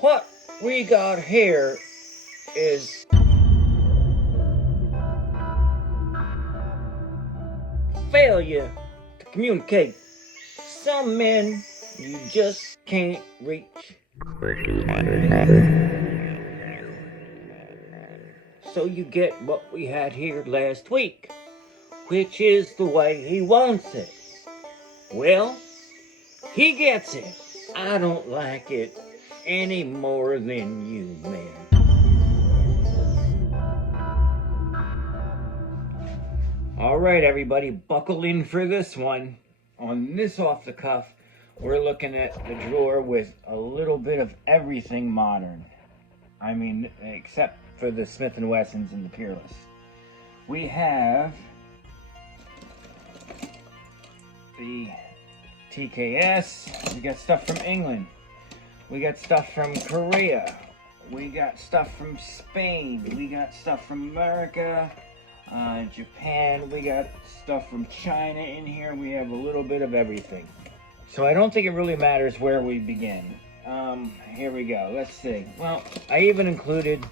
What we got here is failure to communicate. Some men you just can't reach. So you get what we had here last week, which is the way he wants it. Well, he gets it. I don't like it any more than you, man. All right, everybody, buckle in for this one. On this off the cuff, we're looking at the drawer with a little bit of everything modern. I mean, except for the Smith & Wessons and the Peerless. We have the TKS. We got stuff from England. We got stuff from Korea. We got stuff from Spain. We got stuff from America, Japan. We got stuff from China in here. We have a little bit of everything. So I don't think it really matters where we begin. Here we go. Let's see. Well, I even included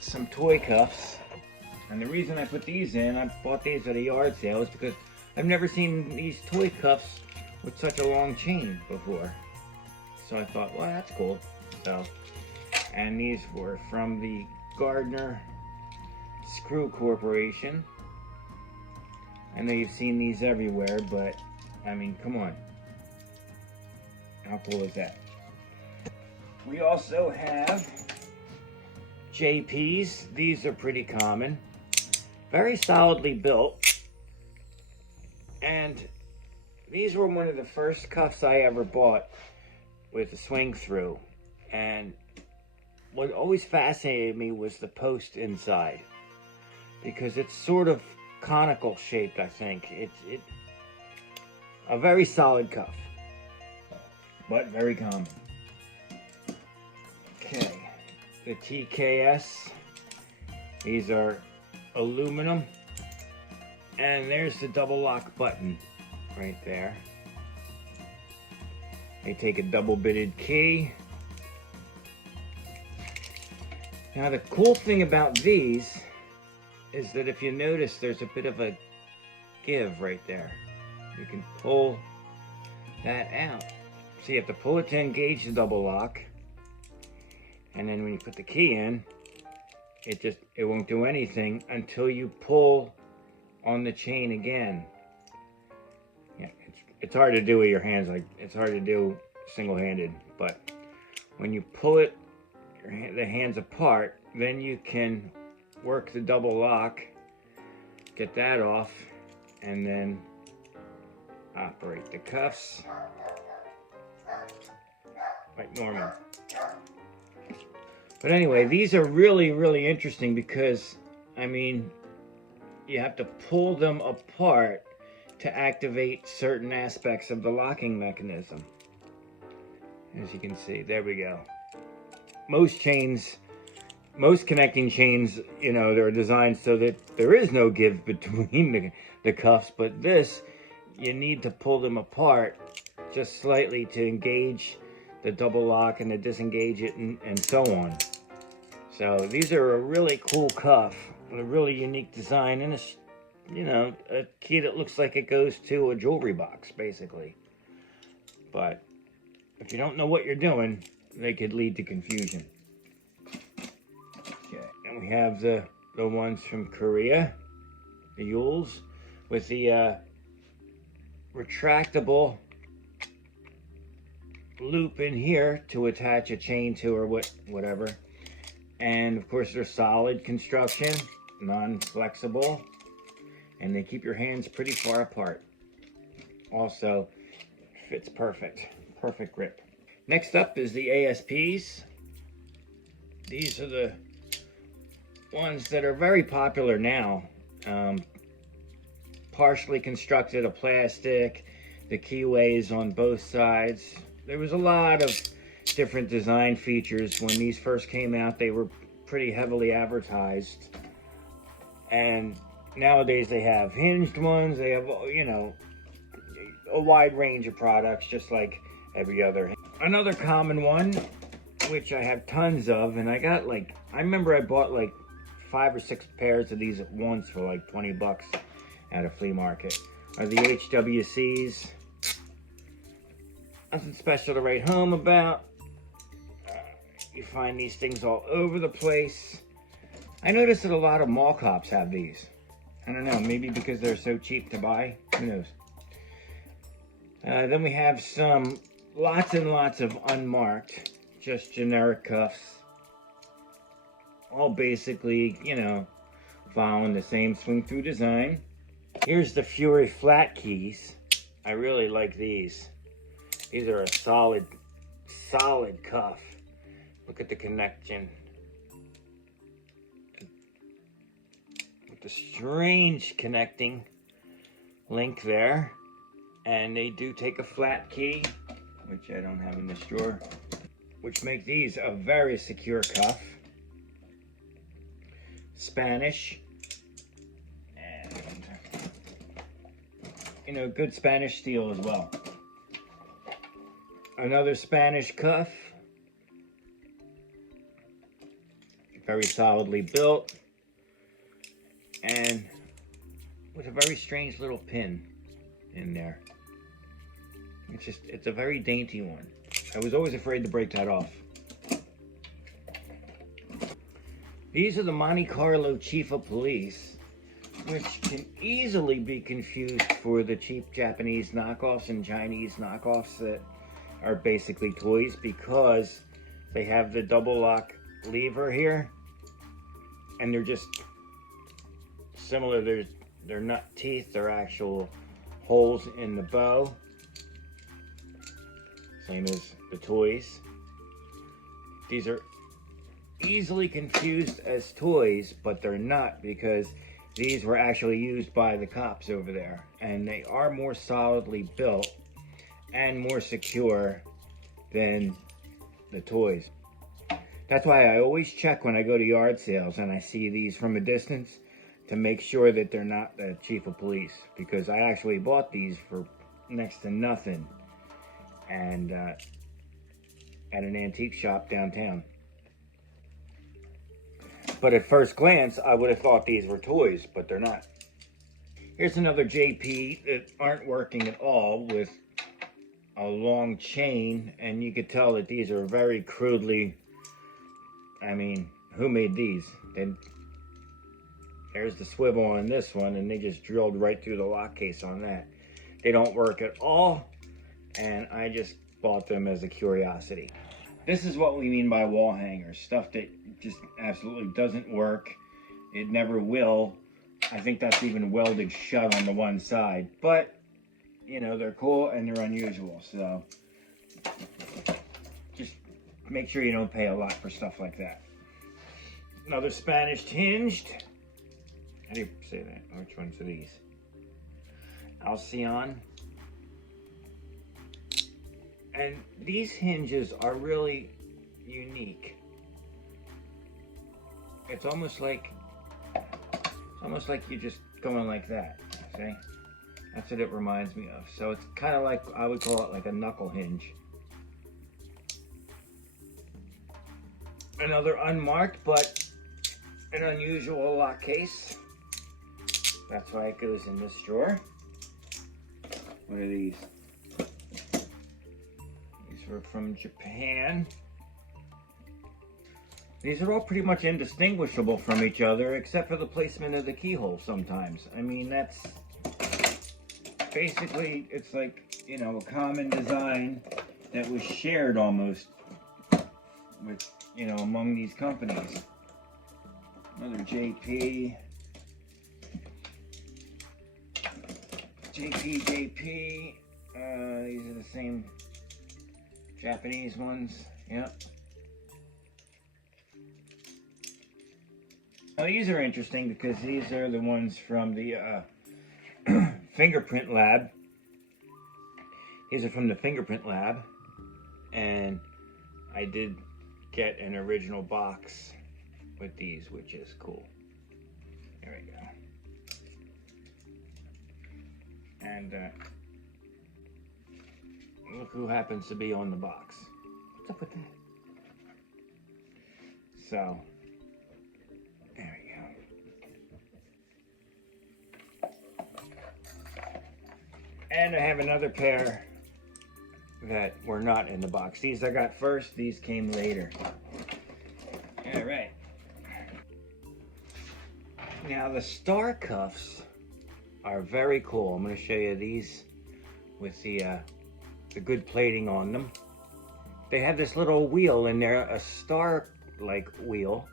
some toy cuffs. And the reason I put these in, I bought these at a yard sale, is because I've never seen these toy cuffs with such a long chain before. So I thought, well, that's cool. So, and these were from the Gardner Screw Corporation. I know you've seen these everywhere, but I mean, come on. How cool is that? We also have JPs. These are pretty common. Very solidly built. And these were one of the first cuffs I ever bought with a swing through. And what always fascinated me was the post inside, because it's sort of conical shaped, I think. It's a very solid cuff, but very common. Okay, the TKS. These are aluminum. And there's the double lock button right there. They take a double bitted key. Now the cool thing about these is that if you notice, there's a bit of a give right there. You can pull that out. So you have to pull it to engage the double lock. And then when you put the key in, it won't do anything until you pull on the chain again. Yeah, it's hard to do with your hands. Like, it's hard to do single-handed, but when you pull it, the hands apart, then you can work the double lock, get that off, and then operate the cuffs like normal. But anyway, these are really, really interesting because, I mean, you have to pull them apart to activate certain aspects of the locking mechanism. As you can see, there we go. Most connecting chains, you know, they're designed so that there is no give between the cuffs, but this, you need to pull them apart just slightly to engage the double lock and to disengage it and so on. So these are a really cool cuff, a really unique design, and it's, you know, a key that looks like it goes to a jewelry box, basically. But if you don't know what you're doing, they could lead to confusion. Okay, and we have the ones from Korea, the Yules, with the retractable loop in here to attach a chain to or whatever. And of course, they're solid construction, non-flexible, and they keep your hands pretty far apart. Also, fits perfect grip. Next up is the ASPs. These are the ones that are very popular now. Partially constructed of plastic, the keyways on both sides. There was a lot of different design features. When these first came out, they were pretty heavily advertised. And nowadays they have hinged ones. They have, you know, a wide range of products, just like every other. Another common one, which I have tons of, and I got like, I remember I bought like 5 or 6 pairs of these at once for like 20 bucks at a flea market, are the HWCs. Nothing special to write home about. You find these things all over the place. I noticed that a lot of mall cops have these. I don't know, maybe because they're so cheap to buy, who knows. Then we have some, lots and lots of unmarked, just generic cuffs. All basically, you know, following the same swing through design. Here's the Fury flat keys. I really like these. These are a solid cuff. Look at the connection. With the strange connecting link there. And they do take a flat key, which I don't have in this drawer, which make these a very secure cuff. Spanish. And, you know, good Spanish steel as well. Another Spanish cuff. Very solidly built. And with a very strange little pin in there. It's a very dainty one. I was always afraid to break that off. These are the Monte Carlo Chief of Police, which can easily be confused for the cheap Japanese knockoffs and Chinese knockoffs that are basically toys, because they have the double lock lever here, and they're just similar. They're not teeth, they're actual holes in the bow, same as the toys. These are easily confused as toys, but they're not, because these were actually used by the cops over there, and they are more solidly built and more secure than the toys. That's why I always check when I go to yard sales and I see these from a distance to make sure that they're not the Chief of Police, because I actually bought these for next to nothing and at an antique shop downtown. But at first glance, I would have thought these were toys, but they're not. Here's another JP that aren't working at all, with a long chain, and you could tell that these are very crudely, I mean, who made these? There's the swivel on this one, and they just drilled right through the lock case on that. They don't work at all, and I just bought them as a curiosity. This is what we mean by wall hangers, stuff that just absolutely doesn't work. It never will. I think that's even welded shut on the one side, but you know, they're cool and they're unusual, so just make sure you don't pay a lot for stuff like that. Another Spanish hinged. How do you say that? Which ones are these? Alcyon. And these hinges are really unique. It's almost like you're just going like that, see? That's what it reminds me of. So it's kind of like, I would call it like a knuckle hinge. Another unmarked, but an unusual lock case. That's why it goes in this drawer. What are these? These were from Japan. These are all pretty much indistinguishable from each other, except for the placement of the keyhole sometimes. I mean, that's basically, it's like, you know, a common design that was shared almost with, you know, among these companies. Another JP. JP. These are the same Japanese ones. Yep. Now these are interesting because these are the ones from the fingerprint lab. These are from the fingerprint lab, and I did get an original box with these, which is cool. There we go. And look who happens to be on the box. What's up with that? So, there we go. And I have another pair that were not in the box. These I got first, these came later. All right. Now the star cuffs are very cool. I'm going to show you these with the good plating on them. They have this little wheel in there, a star-like wheel,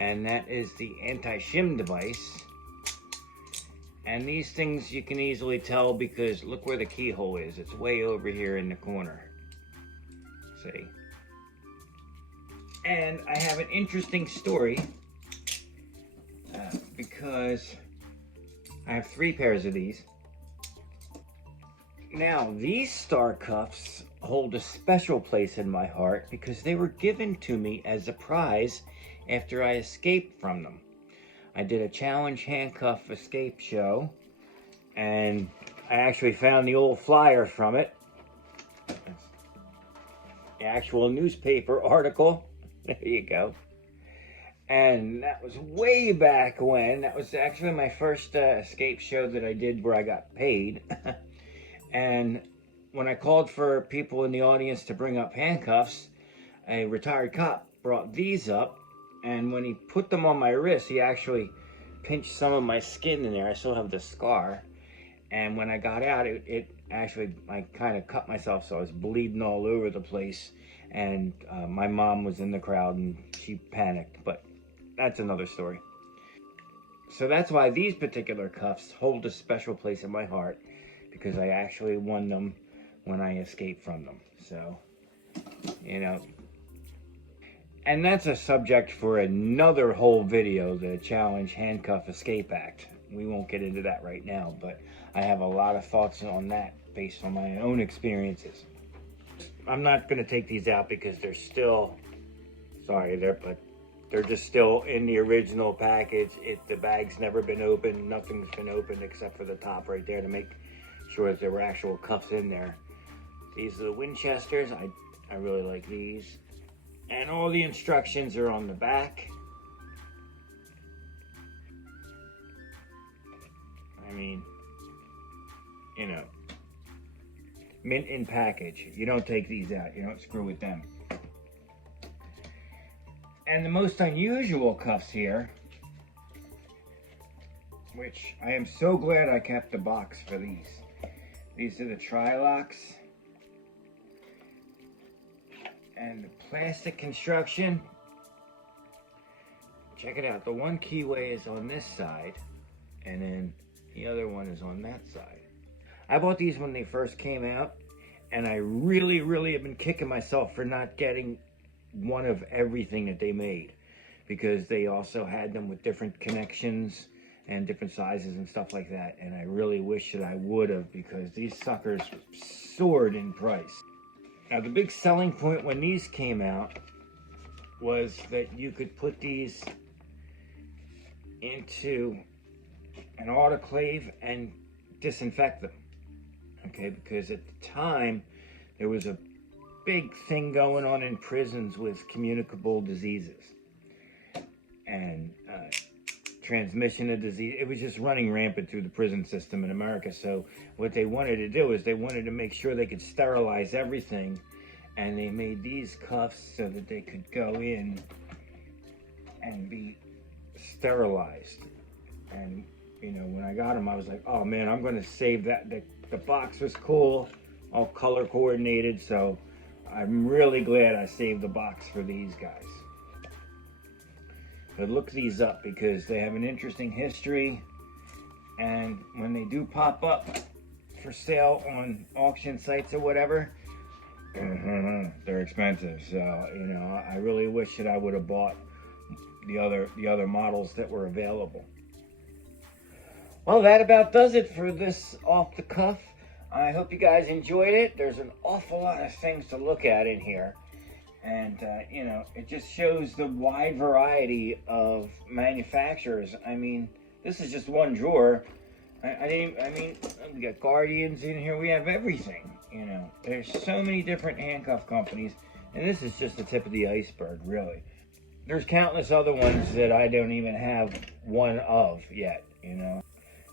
and that is the anti-shim device. And these things you can easily tell because look where the keyhole is. It's way over here in the corner. See? And I have an interesting story because I have 3 pairs of these. Now, these star cuffs hold a special place in my heart because they were given to me as a prize after I escaped from them. I did a challenge handcuff escape show, and I actually found the old flyer from it. The actual newspaper article. There you go. And that was way back when. That was actually my first escape show that I did where I got paid. And when I called for people in the audience to bring up handcuffs, a retired cop brought these up. And when he put them on my wrist, he actually pinched some of my skin in there. I still have the scar. And when I got out, it actually, I kind of cut myself, so I was bleeding all over the place. And my mom was in the crowd and she panicked, but that's another story. So that's why these particular cuffs hold a special place in my heart, because I actually won them when I escaped from them. So, you know. And that's a subject for another whole video, the Challenge Handcuff Escape Act. We won't get into that right now, but I have a lot of thoughts on that based on my own experiences. I'm not going to take these out because they're still, they're just still in the original package. The bag's never been opened. Nothing's been opened except for the top right there to make sure that there were actual cuffs in there. These are the Winchesters. I really like these. And all the instructions are on the back. I mean, you know, mint in package. You don't take these out. You don't screw with them. And the most unusual cuffs here, which I am so glad I kept the box for these. These are the Tri-Locks. And the plastic construction. Check it out. The one keyway is on this side, and then the other one is on that side. I bought these when they first came out, and I really, really have been kicking myself for not getting one of everything that they made, because they also had them with different connections and different sizes and stuff like that, and I really wish that I would have, because these suckers soared in price. Now, the big selling point when these came out was that you could put these into an autoclave and disinfect them. Okay, because at the time, there was a big thing going on in prisons with communicable diseases. And transmission of disease. It was just running rampant through the prison system in America. So what they wanted to do is they wanted to make sure they could sterilize everything, and they made these cuffs so that they could go in and be sterilized. And you know, when I got them, I was like, oh man, I'm going to save that. The box was cool, all color coordinated, so I'm really glad I saved the box for these guys. But look these up because they have an interesting history, and when they do pop up for sale on auction sites or whatever, they're expensive. So you know, I really wish that I would have bought the other models that were available. Well, that about does it for this off the cuff. I hope you guys enjoyed it. There's an awful lot of things to look at in here. And, you know, it just shows the wide variety of manufacturers. I mean, this is just one drawer. I mean, we got Guardians in here. We have everything. You know, there's so many different handcuff companies, and this is just the tip of the iceberg, really. There's countless other ones that I don't even have one of yet, you know.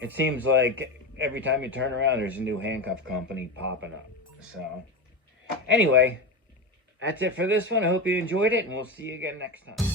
It seems like every time you turn around, there's a new handcuff company popping up. So, anyway, that's it for this one. I hope you enjoyed it, and we'll see you again next time.